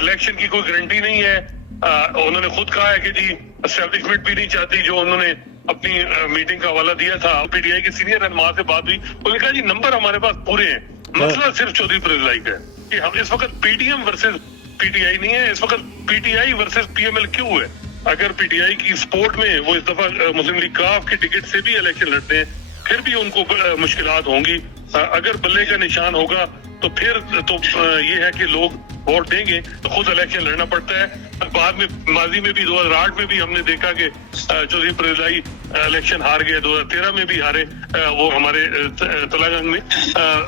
Election की कोई guarantee नहीं है। उन्होंने खुद कहा है कि जी एस्टेब्लिशमेंट भी नहीं चाहती, जो उन्होंने अपनी मीटिंग का हवाला दिया था। पीटीआई के सीनियर रहनुमा से बात हुई, उन्होंने कहा जी नंबर हमारे पास पूरे हैं, मसला सिर्फ चौधरी परवेज का है कि हम इस वक्त पीटीएम वर्सेस पीटीआई नहीं है, इस वक्त पीटीआई वर्सेस पीएमएल-क्यू है। अगर पीटीआई की सपोर्ट में वो इस दफा मुस्लिम लीग काफ के टिकट से भी इलेक्शन लड़ते हैं, फिर भी उनको मुश्किलात होंगी। अगर बल्ले का निशान होगा तो फिर तो ये है कि लोग वोट देंगे तो खुद इलेक्शन लड़ना पड़ता है। बाद में माजी में भी 2008 में भी हमने देखा कि चौधरी परवेज इलेक्शन हार गए, 2013 में भी हारे वो हमारे तलागंज में,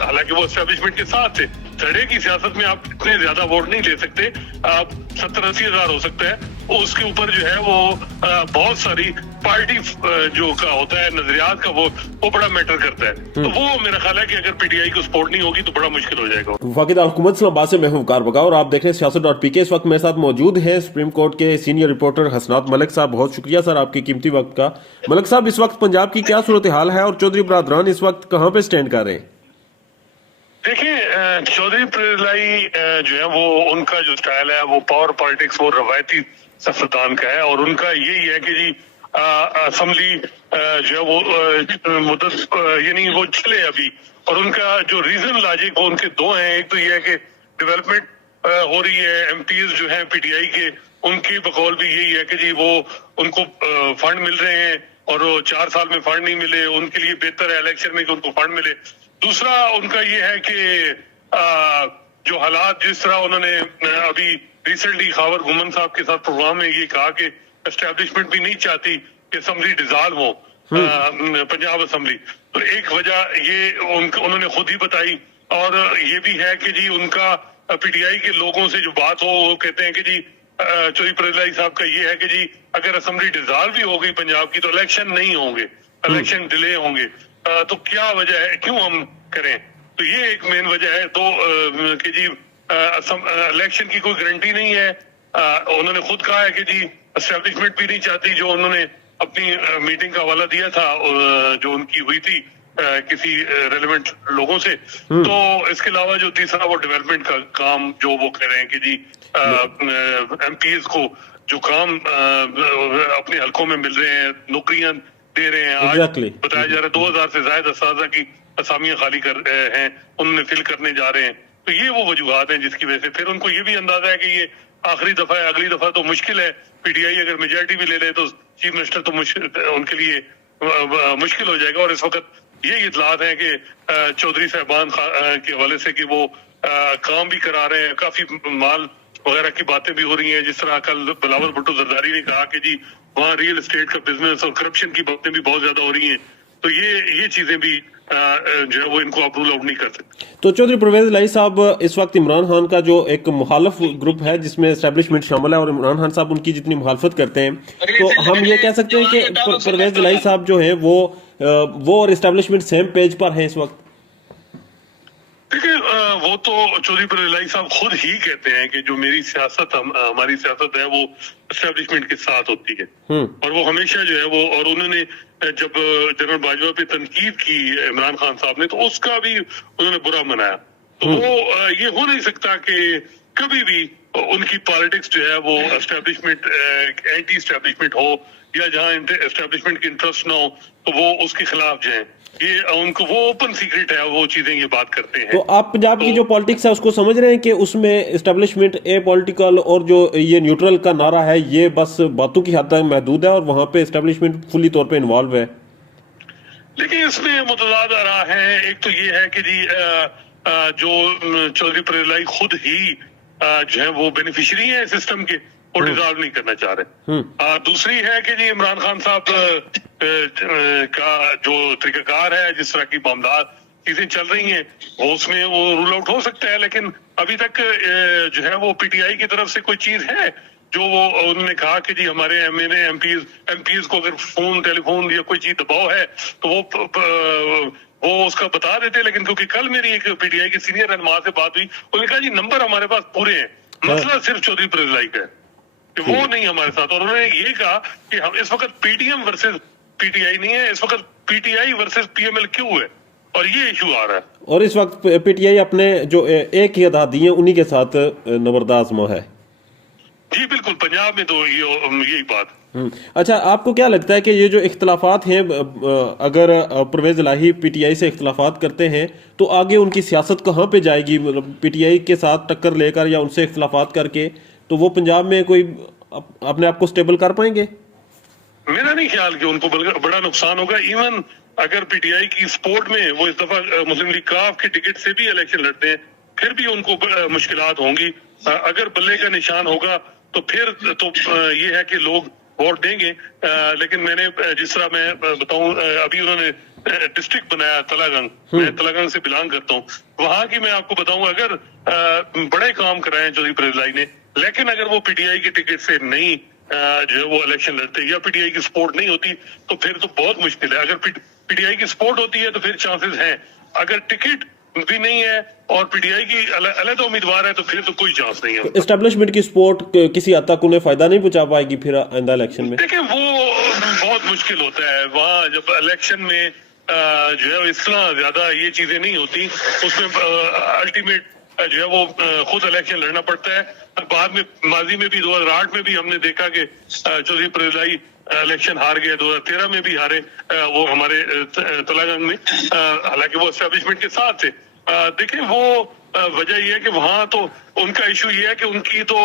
हालांकि वो एस्टेब्लिशमेंट के साथ थे। धड़े की सियासत में आप इतने ज्यादा वोट नहीं ले सकते, आप 70-80 हजार हो सकता है, उसके ऊपर जो है वो बहुत सारी पार्टी जो का होता है नजरियात का वो बड़ा मैटर करता है। तो वो मेरा ख्याल है कि अगर पीटीआई को सपोर्ट नहीं होगी तो बड़ा मुश्किल हो जाएगा। वफाकी दारुल-हुकूमत इस्लामाबाद से मैं हूं वकार बगा और आप देख रहे हैं siyaset.pk। इस वक्त मेरे साथ मौजूद हैं सुप्रीम कोर्ट के सीनियर रिपोर्टर हसनात मलिक साहब। बहुत शुक्रिया सर आपके कीमती वक्त का। मलिक साहब, इस वक्त पंजाब की क्या सूरत हाल है और चौधरी बरादरान इस वक्त कहाँ पे स्टैंड कर रहे हैं? देखिए, चौधरी परवेज जो है वो उनका जो स्टाइल है वो पावर पॉलिटिक्स, वो रवायती सियासतदान का है और उनका यही है कि जी असेंबली जो है वो मुद्दत यानी वो चले अभी, और उनका जो रीजन लॉजिक वो उनके दो हैं। एक तो ये है कि डेवलपमेंट हो रही है, एमपीज जो हैं पीटीआई के उनकी बकौल भी यही है कि जी वो उनको फंड मिल रहे हैं और 4 साल में फंड नहीं मिले, उनके लिए बेहतर है इलेक्शन में कि उनको फंड मिले। दूसरा उनका ये है कि जो हालात जिस तरह उन्होंने अभी रिसेंटली खावर घुमन साहब के साथ प्रोग्राम में ये कहा कि एस्टेब्लिशमेंट भी नहीं चाहती कि असेंबली डिसॉल्व हो, पंजाब असेंबली, तो एक वजह ये उन्होंने खुद ही बताई। और ये भी है कि जी उनका पीटीआई के लोगों से जो बात हो वो कहते हैं कि जी चौधरी परवेज साहब का ये है कि जी अगर असेंबली डिसॉल्व भी हो गई पंजाब की तो इलेक्शन नहीं होंगे, इलेक्शन डिले होंगे, तो क्या वजह है, क्यों हम करें? तो ये एक मेन वजह है। तो कि जी इलेक्शन की कोई गारंटी नहीं है। उन्होंने खुद कहा है कि जी एस्टेब्लिशमेंट भी नहीं चाहती, जो उन्होंने अपनी मीटिंग का हवाला दिया था जो उनकी हुई थी किसी रेलेवेंट लोगों से। तो इसके अलावा जो तीसरा वो डेवलपमेंट का काम जो वो कह रहे हैं कि जी एमपीज को जो काम अपने हलकों में मिल रहे हैं, नौकरियां दे रहे हैं। आज बताया जा रहा है 2000 से ज्यादा असातिज़ा की असामियां खाली कर हैं, उन्होंने फिल करने जा रहे हैं। तो ये वो वजूहात हैं जिसकी वजह से फिर उनको ये भी अंदाजा है कि ये आखिरी दफा है, अगली दफा तो मुश्किल है। पीटीआई अगर मेजॉरिटी भी ले ले तो चीफ मिनिस्टर तो उनके लिए मुश्किल हो जाएगा। और इस वक्त ये इतलात है कि चौधरी साहबान के हवाले से कि वो काम भी करा रहे हैं, काफी माल वगैरह की बातें भी हो रही हैं। जिस तरह कल बिलावल भुट्टो जरदारी ने कहा कि जी वहाँ रियल एस्टेट का बिजनेस और करप्शन की बातें भी बहुत ज्यादा हो रही हैं। तो ये चीजें भी जो है वो इनको आप रूल आउट नहीं कर सकते। तो चौधरी परवेज लाई साहब, इस वक्त इमरान खान का जो एक मुखालफ ग्रुप है जिसमें एस्टेब्लिशमेंट शामिल है और इमरान खान साहब उनकी जितनी मुखालफत करते हैं, तो हम ये कह सकते हैं कि परवेज लाई साहब जो है वो और एस्टेब्लिशमेंट सेम पेज पर है इस वक्त। देखिए, वो तो चौधरी परवेज साहब खुद ही कहते हैं कि जो मेरी सियासत हमारी सियासत है वो एस्टेब्लिशमेंट के साथ होती है, और वो हमेशा जो है वो, और उन्होंने जब जनरल बाजवा पे तनकीद की इमरान खान साहब ने तो उसका भी उन्होंने बुरा मनाया। तो वो ये हो नहीं सकता कि कभी भी उनकी पॉलिटिक्स जो है वो एस्टेब्लिशमेंट एंटी एस्टेब्लिशमेंट हो या जहाँ एस्टेब्लिशमेंट की इंटरेस्ट ना हो तो वो उसके खिलाफ जाए। ये उनको वो ओपन सीक्रेट है, वो चीजें ये बात करते हैं। तो आप पंजाब की जो पॉलिटिक्स है उसको समझ रहे हैं कि उसमें एस्टेब्लिशमेंट ए पॉलिटिकल और जो ये न्यूट्रल का नारा है ये बस बातों की हद तक महदूद है और वहां पे एस्टेब्लिशमेंट फुली तौर पे इन्वॉल्व है? देखिए, इसमें मुतज़ाद आ रहा है। एक तो ये है कि जी जो चौधरी परवेज खुद ही जो है वो बेनिफिशियरी है सिस्टम के, वो डिसॉल्व नहीं करना चाह रहे। दूसरी है कि जी इमरान खान साहब का जो तरीकाकार है, जिस तरह की मामला चीजें चल रही हैं वो उसमें वो रूल आउट हो सकता है, लेकिन अभी तक जो है वो पीटीआई की तरफ से कोई चीज है जो वो उन्होंने कहा कि जी हमारे एमपीज को अगर फोन टेलीफोन या कोई चीज दबाव है तो वो उसका बता देते। लेकिन क्योंकि कल मेरी एक पीटीआई की सीनियर रहनुमा से बात हुई, उन्होंने कहा जी नंबर हमारे पास पूरे हैं, मसला सिर्फ चौधरी परवेज का है कि वो नहीं हमारे साथ। और उन्होंने ये कहा कि हम इस वक्त पीटीएम वर्सेस पीटीआई नहीं है, इस वक्त पीटीआई वर्सेस पीएमएल-क्यू है, और ये इशू आ रहा है। और इस वक्त पीटीआई अपने जो एक ही आजादी है उन्हीं के साथ नबरदा आजमा है। جی بالکل، پنجاب میں تو یہی بات. اچھا، آپ کو کیا لگتا ہے کہ یہ جو اختلافات ہیں، اگر پرویز الہی پی ٹی آئی سے اختلافات کرتے ہیں تو آگے ان کی سیاست کہاں پہ جائے گی؟ مطلب پی ٹی آئی کے ساتھ ٹکر لے کر یا ان سے اختلافات کر کے تو وہ پنجاب میں کوئی اپنے آپ کو سٹیبل کر پائیں گے؟ میرا نہیں خیال کہ ان کو بڑا نقصان ہوگا. ایون اگر پی ٹی آئی کی سپورٹ میں وہ اس دفعہ مسلم لیگ کاف کے ٹکٹ سے بھی الیکشن لڑتے ہیں پھر بھی ان کو مشکلات ہوں گی. اگر بلے کا نشان ہوگا تو پھر تو یہ ہے کہ لوگ ووٹ دیں گے. لیکن میں نے جس طرح میں بتاؤں، ابھی انہوں نے ڈسٹرکٹ بنایا تلا گنگ، میں تلا گنگ سے بلانگ کرتا ہوں، وہاں کی میں آپ کو بتاؤں اگر بڑے کام کرائے ہیں چودھری پرویز الہی نے، لیکن اگر وہ پی ٹی آئی کے ٹکٹ سے نہیں جو ہے وہ الیکشن لڑتے یا پی ٹی آئی کی سپورٹ نہیں ہوتی تو پھر تو بہت مشکل ہے. اگر پی ٹی آئی کی سپورٹ ہوتی ہے تو پھر چانسز ہیں. اگر ٹکٹ بھی نہیں ہے اور پی ٹی آئی کی علیحدہ امیدوار ہے تو پھر تو کوئی چانس نہیں ہے. اسٹیبلشمنٹ کی سپورٹ کسی حد تک انہیں فائدہ نہیں پہنچا پائے گی پھر آئندہ الیکشن میں؟ دیکھیں وہ بہت مشکل ہوتا ہے وہاں جب الیکشن میں جو ہے اس طرح زیادہ یہ چیزیں نہیں ہوتی، اس میں الٹیمیٹ جو ہے وہ خود الیکشن لڑنا پڑتا ہے. بعد میں ماضی میں بھی 2008 میں بھی ہم نے دیکھا کہ چودھری پرویز الہی الیکشن ہار گئے، 2013 میں بھی ہارے وہ ہمارے تلا گنگ میں، حالانکہ وہ اسٹیبلشمنٹ کے ساتھ تھے. دیکھیں وہ وجہ یہ ہے کہ وہاں تو ان کا ایشو یہ ہے کہ ان کی تو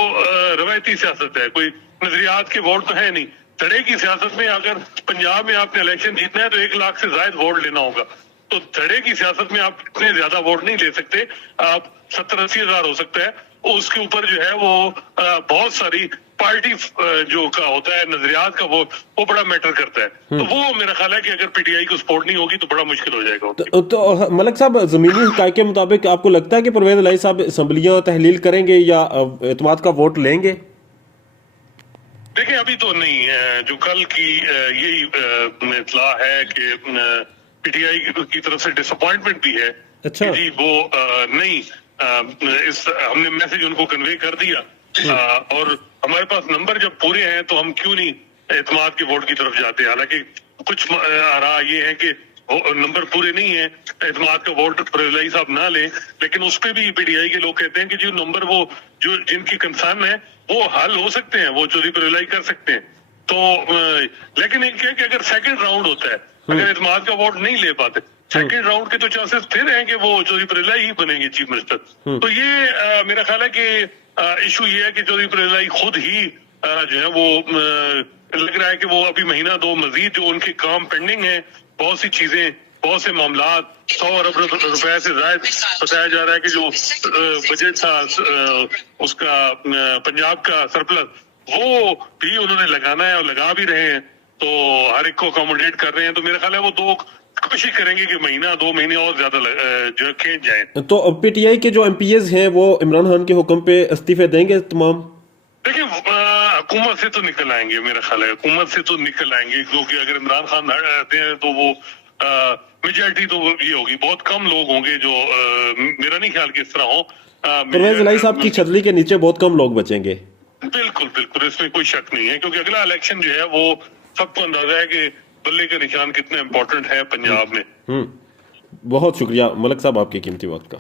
روایتی سیاست ہے، کوئی نظریات کے ووٹ تو ہے نہیں. دھڑے کی سیاست میں اگر پنجاب میں آپ نے الیکشن جیتنا ہے تو 1 لاکھ سے زائد ووٹ لینا ہوگا. تو دھڑے کی سیاست میں آپ اتنے زیادہ ووٹ نہیں لے سکتے. آپ 70-80 ہزار ہو سکتا ہے. اس کے اوپر جو ہے وہ بہت ساری پارٹی جو کا ہوتا ہے نظریات کا وہ بڑا میٹر کرتا ہے. تو وہ میرا خیال ہے کہ اگر پی ٹی آئی کو سپورٹ نہیں ہوگی تو بڑا مشکل ہو جائے گا. تو ملک صاحب، زمینی حقائق کے مطابق آپ کو لگتا ہے کہ پرویز الہی صاحب اسمبلیاں تحلیل کریں گے یا اعتماد کا ووٹ لیں گے؟ دیکھیں ابھی تو نہیں ہے. جو کل کی یہی اطلاع ہے کہ پی ٹی آئی کی طرف سے ڈس اپوائنٹمنٹ بھی ہے. اچھا جی وہ نہیں، ہم نے میسج ان کو کنوے کر دیا اور ہمارے پاس نمبر جب پورے ہیں تو ہم کیوں نہیں اعتماد کے ووٹ کی طرف جاتے ہیں. حالانکہ کچھ آراء یہ ہے کہ نمبر پورے نہیں ہیں، اعتماد کا ووٹ پرویز الہی صاحب نہ لیں، لیکن اس پہ بھی پی ٹی آئی کے لوگ کہتے ہیں کہ جو نمبر وہ جو جن کی کنسرن ہے وہ حل ہو سکتے ہیں، وہ چودھری پرویز الہی کر سکتے ہیں. تو لیکن ایک ہے کہ اگر سیکنڈ راؤنڈ ہوتا ہے، اگر اعتماد کا ووٹ نہیں لے پاتے سیکنڈ راؤنڈ کے تو چانسز پھر ہیں کہ وہ چودھری پرویز الہی ہی بنیں گے چیف منسٹر. تو یہ میرا خیال ہے کہ ایشو یہ ہے کہ چودھری پرویز الہی خود ہی جو ہے وہ لگ رہا ہے کہ وہ ابھی مہینہ دو مزید جو ان کے کام پینڈنگ ہیں، بہت سی چیزیں، بہت سے معاملات، 100 ارب روپے سے زائد بتایا جا رہا ہے کہ جو بجٹ تھا اس کا پنجاب کا سرپلس وہ بھی انہوں نے لگانا ہے اور لگا بھی رہے ہیں. تو ہر ایک کو اکوموڈیٹ کر رہے ہیں. تو میرا خیال ہے وہ کوشش کریں گے کہ مہینہ 2 مہینے اور زیادہ جو کھینچ جائیں. تو پی ٹی آئی کے جو ایم پی ایز ہیں وہ عمران خان کے حکم پہ استعفے دیں گے تمام؟ دیکھیں حکومت سے تو نکل آئیں گے، میرا خیال ہے حکومت سے تو نکل آئیں گے، کیونکہ اگر عمران خان آتے ہیں تو وہ میجورٹی تو یہ ہوگی، بہت کم لوگ ہوں گے جو میرا نہیں خیال کہ اس طرح ہوں. پرویز الہی صاحب کی چھتری کے نیچے بہت کم لوگ بچیں گے. بالکل بالکل، اس میں کوئی شک نہیں ہے، کیونکہ اگلا الیکشن جو ہے وہ سب کو اندازہ ہے کہ بلے کا نشان کتنا امپورٹنٹ ہے پنجاب میں. بہت شکریہ ملک صاحب آپ کے قیمتی وقت کا.